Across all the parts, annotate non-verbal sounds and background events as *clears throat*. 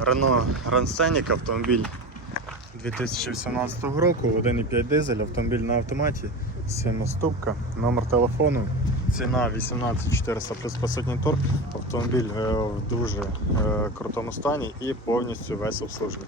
Renault Grand автомобіль 2018 року, 1,5 дизель, автомобіль на автоматі, 7 ступка, номер телефону, ціна 18400 плюс присутній торг. Автомобіль е, в дуже е, крутому стані і повністю весь обслужений.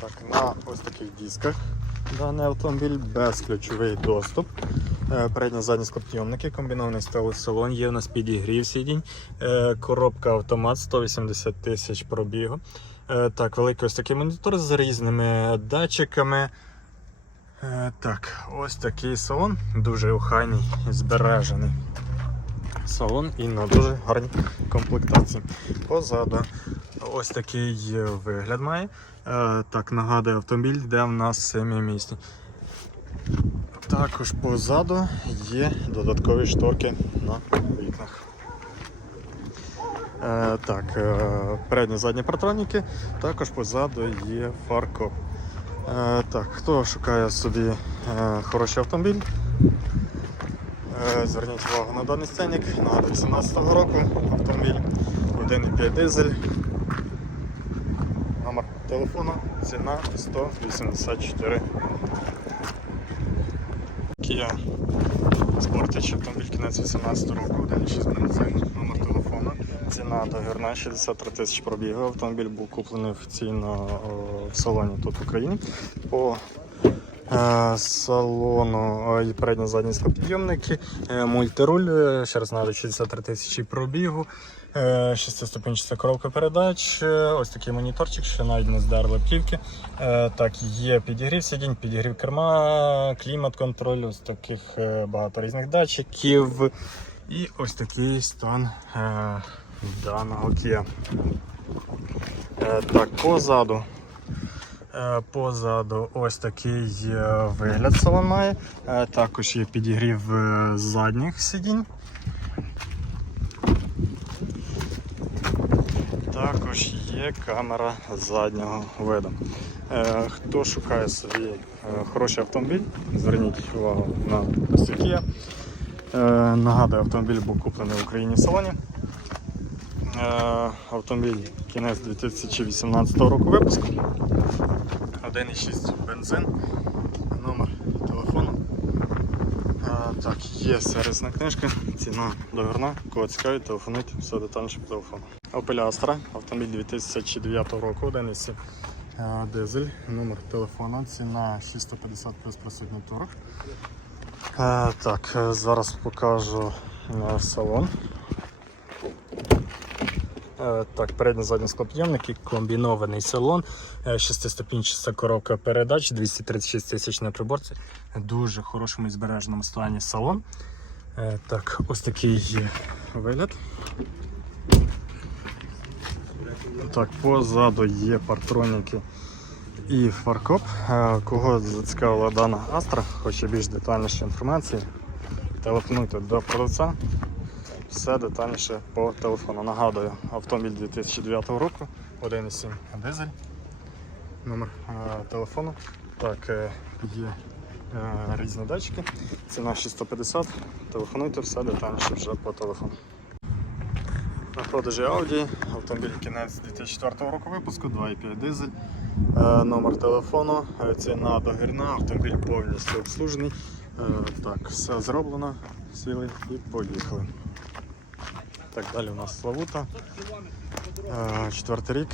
Так, на ось таких дисках даний автомобіль безключовий доступ. Е, Передні задні склопідйомники, комбінований стелес салон, є у нас підігрів сидінь, коробка автомат 180 тисяч пробігу. Е, Так, великий ось такий монітор з різними датчиками. Е, Так, ось такий салон, дуже охайний, збережений салон і на дуже гарній комплектації. Позаду ось такий вигляд має. Е, Так, нагадую, автомобіль йде в нас 7 місць. Також позаду є додаткові шторки на вікнах. Е, так, е, передні задні партроніки, також позаду є фаркоп. Е, так, хто шукає собі хороший автомобіль, зверніть увагу на даний сценік, нагадую 18 року. Автомобіль 1,5 дизель. Номер телефону, ціна 184 Kia. Sportage автомобіль кінець 18 року, 1,6 бензин, номер. Ціна договірна 63 тисячі пробігу. Автомобіль був куплений офіційно в салоні тут в Україні. По е, салону е, і передні задні склопідйомники, е, мультируль, е, ще раз нагадую, 63 тисячі пробігу. Е, Шестиступенчата коробка передач, е, ось такий моніторчик, ще навіть не здерли плівки. Е, Так, є підігрів сидінь, підігрів керма, клімат-контроль, ось таких е, багато різних датчиків. І ось такий стан е, даного Kia. Е, Так, позаду. Е, Позаду ось такий вигляд салон має. Е, Також є підігрів е, задніх сидінь. Також є камера заднього виду. Е, Хто шукає собі е, хороший автомобіль, зверніть увагу на. Е, Нагадую, автомобіль був куплений в Україні в салоні. Е, Автомобіль кінець 2018 року випуску. 1,6 бензин, номер телефону. Е, Так, є сервісна книжка, ціна договірна, кого цікавить, телефонуйте, все детальніше по телефону. Opel Astra, автомобіль 2009 року, 1,7 е, дизель, номер телефону, ціна 650 плюс присутній торг. Е, Так, е, зараз покажу е, салон. Е, Так, передні задні склопідйомники, комбінований салон, е, шестиступінчаста коробка передач, 236 тисяч на приборці. Дуже хорошому і збереженому стані салон. Е, Так, ось такий є вигляд. Так, позаду є партроніки і фаркоп. Е, Кого зацікавила дана Астра, хоче більш детальніше інформації, телефонуйте до продавця. Все детальніше по телефону. Нагадую, автомобіль 2009 року, 1,7 дизель. Номер е, телефону. Так, е, є різні датчики. Ціна 650. Телефонуйте все детальніше вже по телефону. Продажі Audi, автомобіль кінець 2004 року випуску, 2,5 дизель. Е, Номер телефону, е, ціна договірна, автомобіль повністю обслужений. Е, Так, все зроблено, сіли і поїхали. Так, далі у нас Славута. Четвертий рік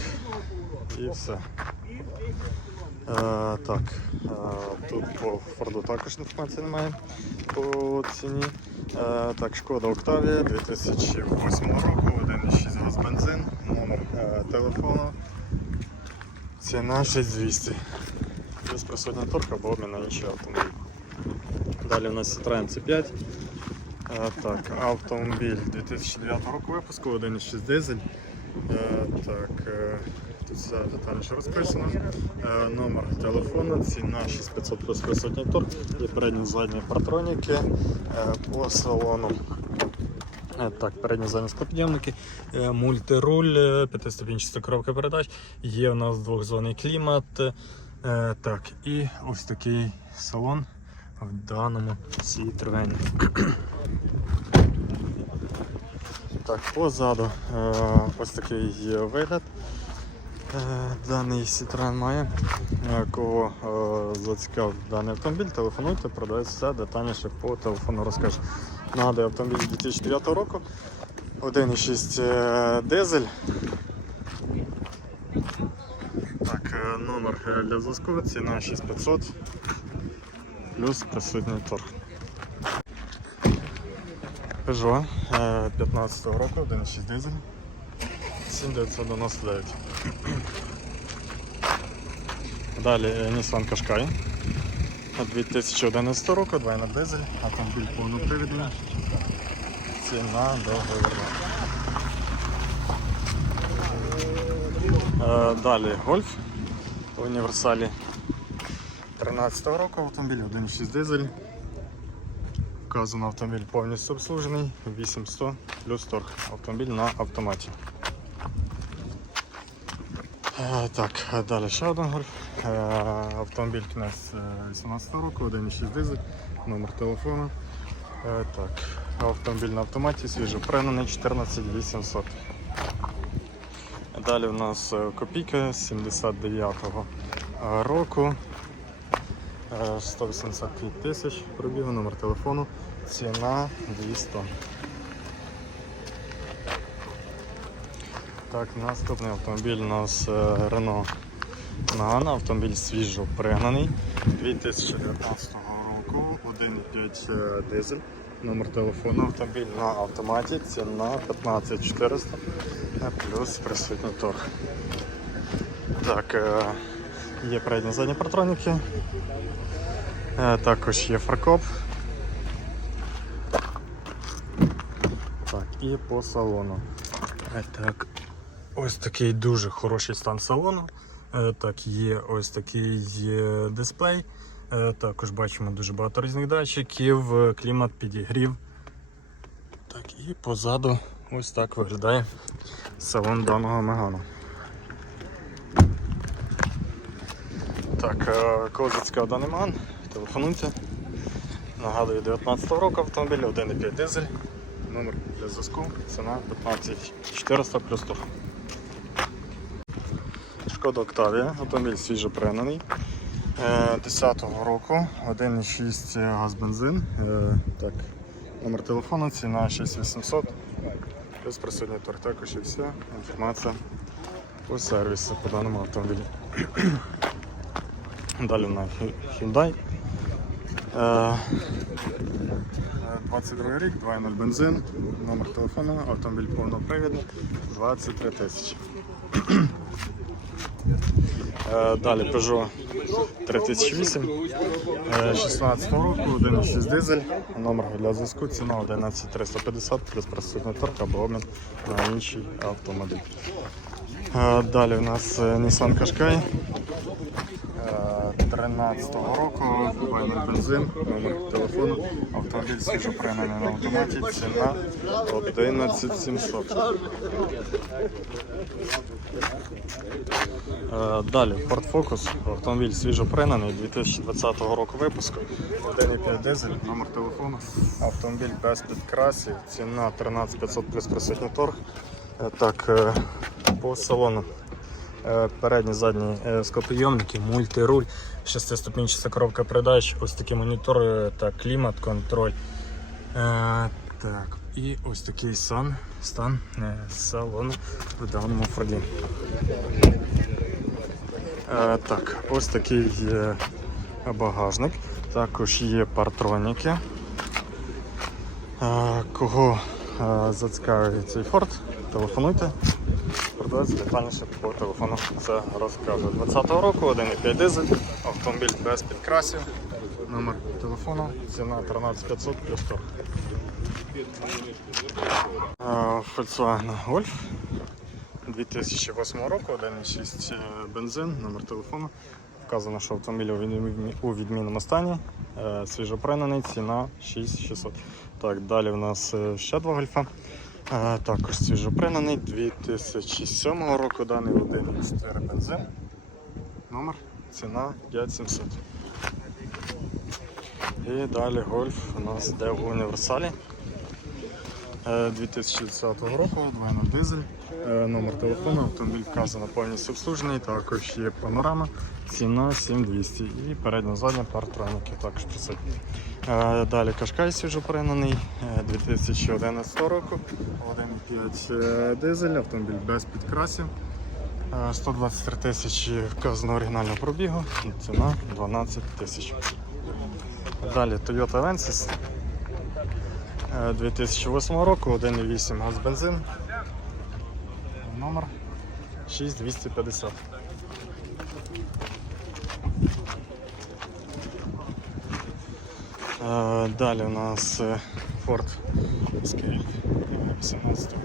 і все. Так, тут по Форду також інформації немає по ціні. Так, шкода Октавія 2008 року, 1,6 газ бензин, номер е, телефону. Ціна 6200. Без присутня торг або обмін на інший автомобіль. Далі у нас Citroen C5. Е, Так, автомобіль 2009 року випуску, 1,6 дизель. Е, Так, е, тут все детальніше розписано. Е, Номер телефону, ціна 6500 плюс присутній торг і передні задні партроніки е, по салону. Е, Так, передні задні склопідйомники, е, мультируль, е, п'ятиступінчаста коробка передач, є у нас двохзонний клімат. Так, і ось такий салон в даному Citroen. Так, позаду ось такий є вигляд. Е, Даний Citroen має. Кого е, зацікавив даний автомобіль, телефонуйте, продається все детальніше по телефону розкажу. Нагадую, автомобіль 2009 року. 1,6 е, дизель. Так, номер для зв'язку, ціна 6500 плюс присутній торг. Peugeot е, 15 року, 1,6 дизель. 7999. Далі е, Nissan Qashqai 2011 року, 2 на дизель, автомобіль повнопривідний. Ціна договорна. Е, Далі Golf в універсалі 13 року автомобіль 1,6 дизель. Вказано автомобіль повністю обслужений, 800 плюс торг. Автомобіль на автоматі. Е, Так, далі ще один гольф. Е, Автомобіль кінець е, 18 року, 1,6 дизель, номер телефону. Е, Так, автомобіль на автоматі, свіжо пригнаний 14800. Далі у нас е, копійка 79-го е, року. Е, 185 тисяч пробігу, номер телефону, ціна 200. Так, наступний автомобіль у нас е, Renault Megane, автомобіль свіжо пригнаний. 2019 року, 1,5 е, дизель, номер телефону, автомобіль на автоматі, ціна 15400 е, плюс присутній торг. Так, е, є передні задні партроніки, е, також є фаркоп. Так, і по салону. Е, Так, ось такий дуже хороший стан салону. Е, Так, є ось такий дисплей. Е, Також бачимо дуже багато різних датчиків, е, клімат, підігрів. Так, і позаду ось так виглядає салон даного мегану. Так, кого зацікавив даний меган, телефонуйте. Нагадую, 19 року автомобіль, 1,5 дизель. Номер для зв'язку, ціна 15 400 плюс торг. Шкода Октавія, автомобіль свіжо пригнаний. 10-го року, 1,6 газ бензин. Е, Так, номер телефону, ціна 6800. Плюс присутній торг також і вся інформація по сервісу по даному автомобілі. *clears throat* Далі на Hyundai. Е, 22 рік, 2.0 бензин, номер телефону, автомобіль повнопривідний, 23 тисячі. *clears throat* Е, Далі Peugeot 3008, е, 16 року, 1,6 дизель, номер для зв'язку, ціна 11350 плюс присутній торг або обмін на інший автомобіль. Е, Далі у нас е, Nissan Qashqai. Е, 13-го року, 2.0 бензин, номер телефону, автомобіль свіжо пригнаний на автоматі, ціна 11700. Е, Далі Ford Focus, автомобіль свіжо пригнаний 2020 року випуску, 1,5 дизель, номер телефону, автомобіль без підкрасів, ціна 13500 плюс присутній торг. Е, Так, е, по салону. Передні, задні склопідйомники, мультируль, шестиступінчаста коробка передач, ось такі монітори та клімат, контроль. Так, і ось такий сан, стан е, салону в даному форді. Е, так, ось такий є багажник. Також є партроніки. Е, кого зацікавить цей форт, телефонуйте. Продавець детальніше по телефону це розкаже. 20-го року 1,5 дизель, автомобіль без підкрасів, номер телефону, ціна 13500 плюс 100. Volkswagen Golf 2008 року, 1,6 бензин, номер телефону. Вказано, що автомобіль у відмінному стані, е, свіжопринений, ціна 6600. Так, далі в нас е, ще два гольфа. Е, Також свіжопринений 2007 року, даний 1,4 бензин. Номер, ціна 5700. І далі гольф у нас йде в універсалі. Е, 2010 року, двойна дизель, Е, номер телефону, автомобіль вказано повністю обслужений, також є панорама, ціна 7200 і передня задня партроніки також присутні. Е, Далі Кашкай е, 2011 року, 1,5 е, дизель, автомобіль без підкрасів. Е, 123 тисячі вказано оригінального пробігу, ціна 12 тисяч. Далі Toyota Avensis е, 2008 року, 1,8 газ бензин. Номер 6250. Е, Далі у нас е, Ford Escape 18 року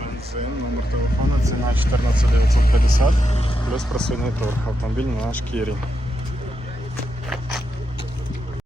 бензин, номер телефону, ціна 14950 плюс присутній торг, автомобіль на шкірі.